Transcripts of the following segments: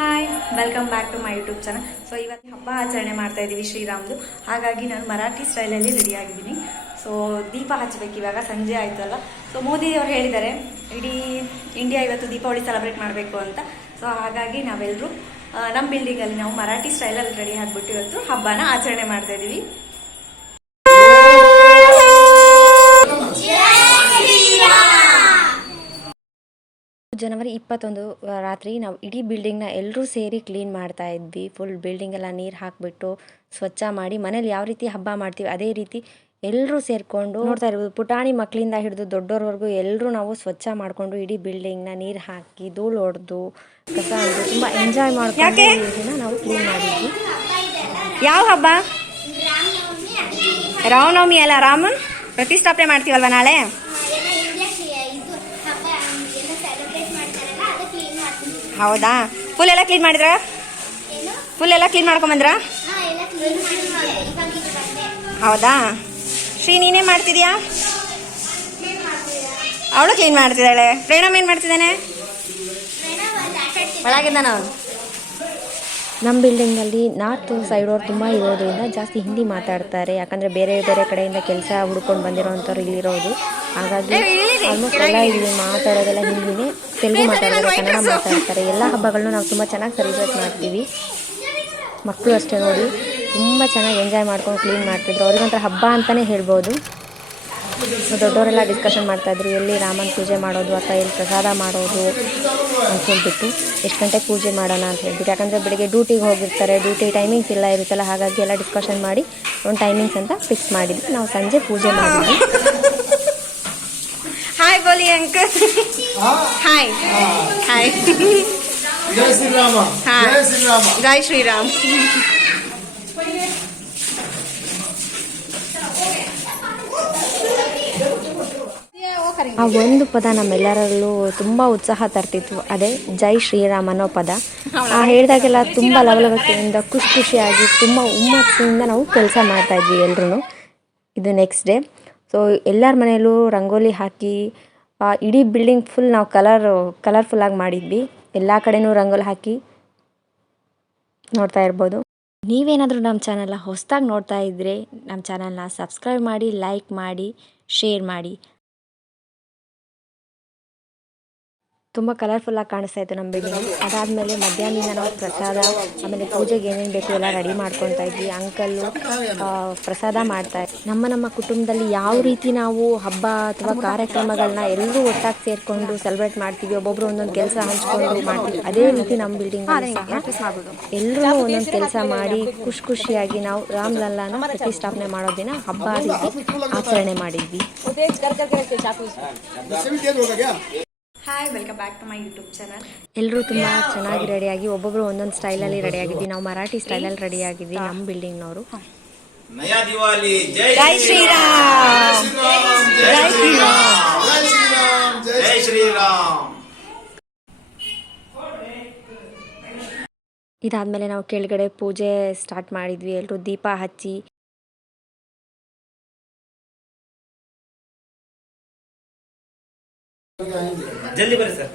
Hi welcome back to my YouTube channel. So ಇವತ್ತು ಹಬ್ಬ ಆಚರಣೆ ಮಾಡ್ತಾ ಇದ್ದೀವಿ ಶ್ರೀರಾಮ್ದು. ಹಾಗಾಗಿ ನಾನು ಮರಾಠಿ ಸ್ಟೈಲಲ್ಲಿ ರೆಡಿ ಆಗಿದ್ದೀನಿ. ಸೊ ದೀಪ ಹಚ್ಚಬೇಕು, ಇವಾಗ ಸಂಜೆ ಆಯಿತಲ್ಲ. ಸೊ ಮೋದಿ ಅವರು ಹೇಳಿದ್ದಾರೆ ಇಡೀ ಇಂಡಿಯಾ ಇವತ್ತು ದೀಪಾವಳಿ ಸೆಲೆಬ್ರೇಟ್ ಮಾಡಬೇಕು ಅಂತ. ಸೊ ಹಾಗಾಗಿ ನಾವೆಲ್ಲರೂ ನಮ್ಮ ಬಿಲ್ಡಿಂಗಲ್ಲಿ ನಾವು ಮರಾಠಿ ಸ್ಟೈಲಲ್ಲಿ ರೆಡಿ ಆಗಿಬಿಟ್ಟು ಇವತ್ತು ಹಬ್ಬನ ಆಚರಣೆ ಮಾಡ್ತಾ ಇದ್ದೀವಿ. ಜನವರಿ 21 ರಾತ್ರಿ ನಾವು ಇಡೀ ಬಿಲ್ಡಿಂಗ್ನ ಎಲ್ಲರೂ ಸೇರಿ ಕ್ಲೀನ್ ಮಾಡ್ತಾ ಇದ್ವಿ. ಫುಲ್ ಬಿಲ್ಡಿಂಗೆಲ್ಲ ನೀರು ಹಾಕಿಬಿಟ್ಟು ಸ್ವಚ್ಛ ಮಾಡಿ ಮನೇಲಿ ಯಾವ ರೀತಿ ಹಬ್ಬ ಮಾಡ್ತೀವಿ ಅದೇ ರೀತಿ ಎಲ್ಲರೂ ಸೇರಿಕೊಂಡು ನೋಡ್ತಾ ಇರ್ಬೋದು. ಪುಟಾಣಿ ಮಕ್ಕಳಿಂದ ಹಿಡಿದು ದೊಡ್ಡೋರ್ವರೆಗೂ ಎಲ್ಲರೂ ನಾವು ಸ್ವಚ್ಛ ಮಾಡಿಕೊಂಡು ಇಡೀ ಬಿಲ್ಡಿಂಗ್ನ ನೀರು ಹಾಕಿ ಧೂಳು ಹೊಡೆದು ಕಸ ಹೊಡೆದು ತುಂಬ ಎಂಜಾಯ್ ಮಾಡ್ಕೊಂಡು ನಾವು ಕ್ಲೀನ್ ಮಾಡಿದ್ವಿ. ಯಾವ ಹಬ್ಬ? ರಾಮನವಮಿ ಅಲ್ಲ, ರಾಮನ್ ಪ್ರತಿಷ್ಠಾಪನೆ ಮಾಡ್ತೀವಲ್ವ ನಾಳೆ. ಹೌದಾ? ಫುಲ್ ಎಲ್ಲ ಕ್ಲೀನ್ ಮಾಡಿದ್ರ? ಫುಲ್ ಎಲ್ಲ ಕ್ಲೀನ್ ಮಾಡ್ಕೊಂಬಂದ್ರ? ಹೌದಾ? ಶ್ರೀ ನೀನೇ ಮಾಡ್ತಿದ್ಯಾ? ಅವಳು ಕ್ಲೀನ್ ಮಾಡ್ತಿದ್ದಾಳೆ. ಪ್ರೇಣಮ್ ಏನು ಮಾಡ್ತಿದ್ದಾನೆ? ಒಳಗಿದ್ದಾನ ಅವನು. ನಮ್ಮ ಬಿಲ್ಡಿಂಗಲ್ಲಿ ನಾರ್ತ್ ಸೈಡ್ ಅವ್ರು ತುಂಬ ಇರೋದ್ರಿಂದ ಜಾಸ್ತಿ ಹಿಂದಿ ಮಾತಾಡ್ತಾರೆ. ಯಾಕಂದರೆ ಬೇರೆ ಬೇರೆ ಕಡೆಯಿಂದ ಕೆಲಸ ಹುಡ್ಕೊಂಡು ಬಂದಿರೋವಂಥವ್ರು ಇಲ್ಲಿರೋದು. ಹಾಗಾಗಿ ಆಲ್ಮೋಸ್ಟ್ ಎಲ್ಲ ಇಲ್ಲಿ ಮಾತಾಡೋದೆಲ್ಲ ಹಿಂದಿನೇ, ತೆಲುಗು ಮಾತಾಡ್ತಾರೆ, ಕನ್ನಡ ಮಾತಾಡ್ತಾರೆ. ಎಲ್ಲ ಹಬ್ಬಗಳನ್ನೂ ನಾವು ತುಂಬ ಚೆನ್ನಾಗಿ ಸೆಲೆಬ್ರೇಟ್ ಮಾಡ್ತೀವಿ. ಮಕ್ಕಳು ಅಷ್ಟೇ ನೋಡಿ ತುಂಬ ಚೆನ್ನಾಗಿ ಎಂಜಾಯ್ ಮಾಡ್ಕೊಂಡು ಕ್ಲೀನ್ ಮಾಡ್ತಿದ್ರು. ಅವ್ರಿಗಂತರ ಹಬ್ಬ ಅಂತಲೇ ಹೇಳ್ಬೋದು. ದೊಡ್ಡವರೆಲ್ಲ ಡಿಸ್ಕಷನ್ ಮಾಡ್ತಾಯಿದ್ರು ಎಲ್ಲಿ ರಾಮನ ಪೂಜೆ ಮಾಡೋದು ಅಥವಾ ಎಲ್ಲಿ ಪ್ರಸಾದ ಮಾಡೋದು ಅಂತ ಹೇಳ್ಬಿಟ್ಟು, ಎಷ್ಟು ಗಂಟೆಗೆ ಪೂಜೆ ಮಾಡೋಣ ಅಂತ ಹೇಳ್ಬಿಟ್ಟು. ಯಾಕಂದರೆ ಬೆಳಿಗ್ಗೆ ಡ್ಯೂಟಿಗೆ ಹೋಗಿರ್ತಾರೆ, ಡ್ಯೂಟಿ ಟೈಮಿಂಗ್ಸ್ ಎಲ್ಲ ಇರುತ್ತಲ್ಲ. ಹಾಗಾಗಿ ಎಲ್ಲ ಡಿಸ್ಕಷನ್ ಮಾಡಿ ಒಂದು ಟೈಮಿಂಗ್ಸ್ ಅಂತ ಫಿಕ್ಸ್ ಮಾಡಿದ್ವಿ. ನಾವು ಸಂಜೆ ಪೂಜೆ ಮಾಡಿದ್ವಿ. ಹಾಯ್ ಬೋಲಿ ಅಂಕಲ್. Hi hi. ಜೈ ಶ್ರೀರಾಮ. ಜೈ ಶ್ರೀರಾಮ. ಜೈ ಶ್ರೀರಾಮ್. ಆ ಒಂದು ಪದ ನಮ್ಮೆಲ್ಲರಲ್ಲೂ ತುಂಬ ಉತ್ಸಾಹ ತರ್ತಿತ್ತು. ಅದೇ ಜೈ ಶ್ರೀರಾಮ್ ಅನ್ನೋ ಪದ. ಹೇಳಿದಾಗೆಲ್ಲ ತುಂಬ ಲವಲವಿಕೆಯಿಂದ ಖುಷಿ ಖುಷಿಯಾಗಿ ತುಂಬ ಹುಮ್ಮಸ್ಸಿಂದ ನಾವು ಕೆಲಸ ಮಾಡ್ತಾಯಿದ್ವಿ ಎಲ್ಲರೂ. ಇದು ನೆಕ್ಸ್ಟ್ ಡೇ. ಸೊ ಎಲ್ಲರ ಮನೆಯಲ್ಲೂ ರಂಗೋಲಿ ಹಾಕಿ ಇಡೀ ಬಿಲ್ಡಿಂಗ್ ಫುಲ್ ನಾವು ಕಲರ್ಫುಲ್ಲಾಗಿ ಮಾಡಿದ್ವಿ. ಎಲ್ಲ ಕಡೆನೂ ರಂಗೋಲಿ ಹಾಕಿ ನೋಡ್ತಾ ಇರ್ಬೋದು. ನೀವೇನಾದರೂ ನಮ್ಮ ಚಾನಲ್ನ ಹೊಸದಾಗಿ ನೋಡ್ತಾ ಇದ್ದರೆ ನಮ್ಮ ಚಾನಲ್ನ ಸಬ್ಸ್ಕ್ರೈಬ್ ಮಾಡಿ, ಲೈಕ್ ಮಾಡಿ, ಶೇರ್ ಮಾಡಿ. ತುಂಬ ಕಲರ್ಫುಲ್ಲಾಗಿ ಕಾಣಿಸ್ತಾ ಇತ್ತು ನಮ್ಮ ಬಿಲ್ಡಿಂಗ್. ಅದಾದಮೇಲೆ ಮಧ್ಯಾಹ್ನದಿಂದ ನಾವು ಪ್ರಸಾದ, ಆಮೇಲೆ ಪೂಜೆಗೆ ಏನೇನು ಬೇಕು ಎಲ್ಲ ರೆಡಿ ಮಾಡ್ಕೊತಾ ಇದ್ವಿ. ಅಂಕಲ್ಲು ಪ್ರಸಾದ ಮಾಡ್ತಾಯಿದ್ವಿ. ನಮ್ಮ ಕುಟುಂಬದಲ್ಲಿ ಯಾವ ರೀತಿ ನಾವು ಹಬ್ಬ ಅಥವಾ ಕಾರ್ಯಕ್ರಮಗಳನ್ನ ಎಲ್ಲರೂ ಒಟ್ಟಾಗಿ ಸೇರಿಕೊಂಡು ಸೆಲೆಬ್ರೇಟ್ ಮಾಡ್ತೀವಿ, ಒಬ್ಬೊಬ್ಬರು ಒಂದೊಂದು ಕೆಲಸ ಹಂಚ್ಕೊಂಡು ಮಾಡ್ತೀವಿ, ಅದೇ ರೀತಿ ನಮ್ಮ ಬಿಲ್ಡಿಂಗ್ ಎಲ್ಲರೂ ಒಂದೊಂದು ಕೆಲಸ ಮಾಡಿ ಖುಷಿಯಾಗಿ ನಾವು ರಾಮಲಲ್ಲಾನ ಪ್ರತಿಷ್ಠಾಪನೆ ಮಾಡೋ ದಿನ ಹಬ್ಬ ರೀತಿ ಆಚರಣೆ ಮಾಡಿದ್ವಿ. Hi welcome back to my YouTube channel. ಎಲ್ಲರೂ ತುಂಬ ಚೆನ್ನಾಗಿ ರೆಡಿಯಾಗಿ ಒಬ್ಬೊಬ್ಬರು ಒಂದೊಂದು ಸ್ಟೈಲಲ್ಲಿ ರೆಡಿ ಆಗಿದ್ವಿ. ನಾವು ಮರಾಠಿ ಸ್ಟೈಲಲ್ಲಿ ರೆಡಿ ಆಗಿದ್ವಿ ನಮ್ಮ ಬಿಲ್ಡಿಂಗ್ನವರು. ನಯಾ ದಿವಾಲಿ. ಜೈ ಶ್ರೀರಾಮ್. ಜೈ ಶ್ರೀರಾಮ್. ಜೈ ಶ್ರೀರಾಮ್. ಇದಾದ್ಮೇಲೆ ನಾವು ಕೆಳಗಡೆ ಪೂಜೆ ಸ್ಟಾರ್ಟ್ ಮಾಡಿದ್ವಿ. ಎಲ್ಲರೂ ದೀಪ ಹಚ್ಚಿ ಜಲ್ದಿ ಬರ್ರಿ ಸರ್.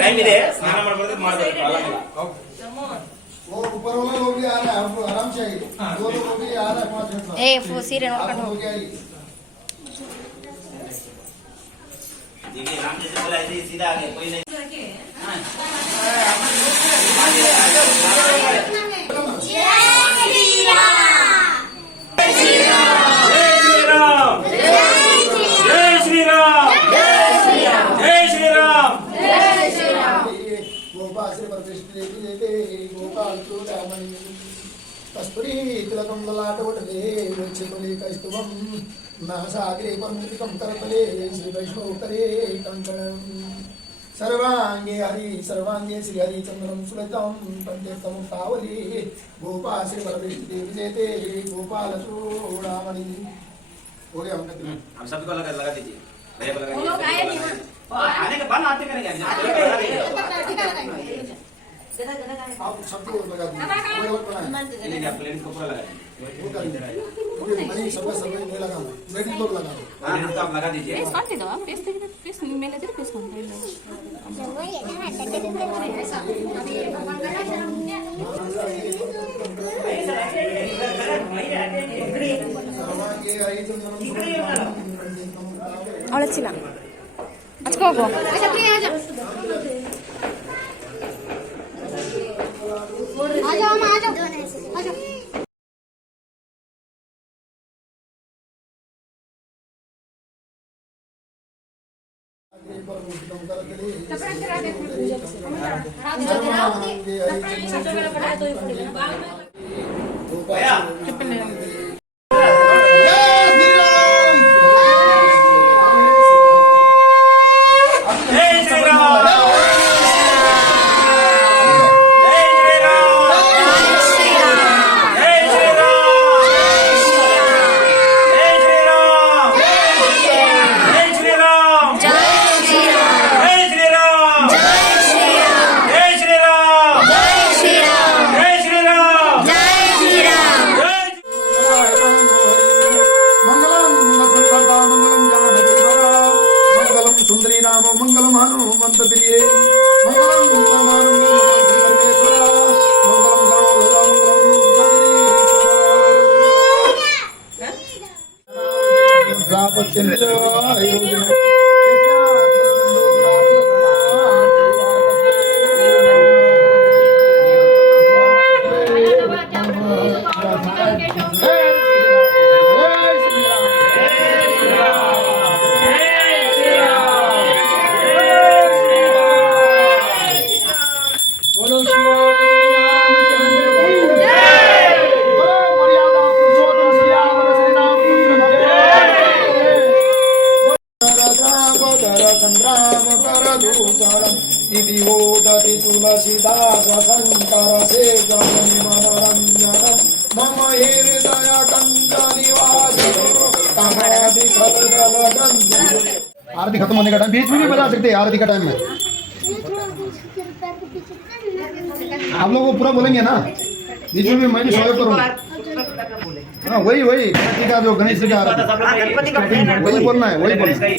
ಟೈಮ್ ಇದೆ, ಸ್ನಾನ ಮಾಡಬಾರ್ದು ಮಾಡಬೇಕು. ಸೀರೆ ನೋಡ್ಕೊಂಡು कस्तूरी तिलकं ललाटवटले वैच्छिकले कौस्तुभं नासाग्रे परमृतिकं करतले श्रीवैष्णवकरे कङ्कणं सर्वाङ्गे हरि सर्वाङ्गे श्री हरिचन्द्रं सुललितं पञ्चेत्तमं तावली गोपा श्री परमेश्वरी विजयते गोपालचूडामणि. हो गया हम सबको लगा दीजिए. आने के बाद आते करेंगे. आप सबको लगा दीजिए. आप लेडीज को पूरा लगा दीजिए. मनी सब नहीं लगा, लेडीज लोग लगा. लेडीज तो आप लगा दीजिए. फेस ಅವಳು ಹಚ್ಚಿಲ್ಲ ಹಚ್ಕೋ ಹೋಗು मंगलम हनुमंत प्रिये मंगलम परमेश्वर मंगलम संग्राम करदूषणम इति ओदति तुलसीदास शंकर शेखरं मनोरंजनम मम हृदय कंठनिवासिनो तमादि सर्वदलगंधि। आरती खत्म होने का टाइम बीच में भी बजा सकते हैं आरती का टाइम में आप लोग को पूरा बोलेंगे ना बीच में भी मैं भी सहयोग करूँगा। हाँ वही वही गणपति का जो गणेश जी का आरती वही बोलना है वही बोलना है।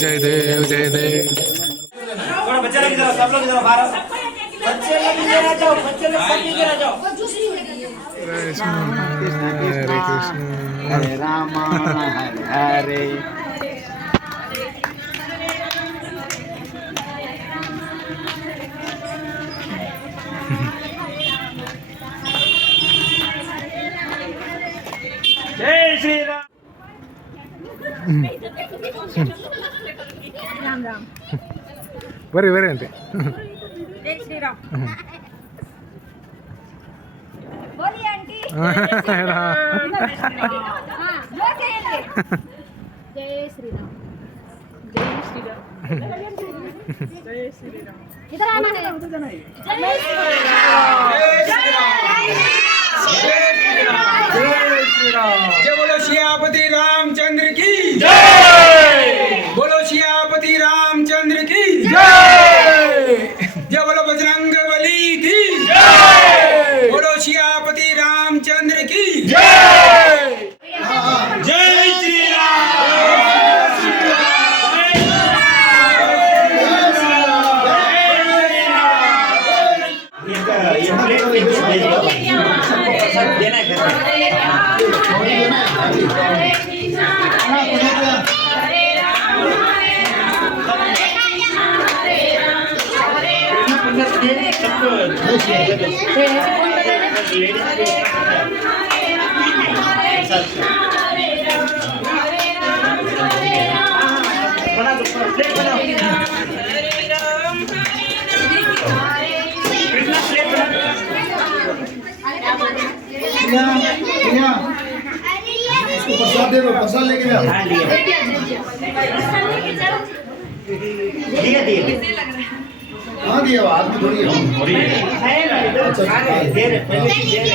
जय देव जय देव। बच्चे लोग इधर सब लोग इधर बाहर बच्चे लोग इधर आ जाओ बच्चे लोग सब इधर आ जाओ। हरे कृष्ण हरे राम हरे जय श्री राम। राम राम बरी बरी अंते जय श्री राम बोलिए आंटी जय श्री राम जय श्री राम जय श्री राम इधर आ माने जय श्री राम जय बोलो सियापति रामचंद्र की जय। बोलो सियापति रामचंद्र की जय। जय बोलो बजरंग बली की जय। बोलो सियापति रामचंद्र की जय। जय श्री राम। कृष्णा प्लेट इसको प्रसाद दे दो, प्रसाद लेके जाओ। हाँ लिए दिए हाँ दिया, हाथ में थोड़ी है। है ना अच्छा, दे रहे पहले दे रहे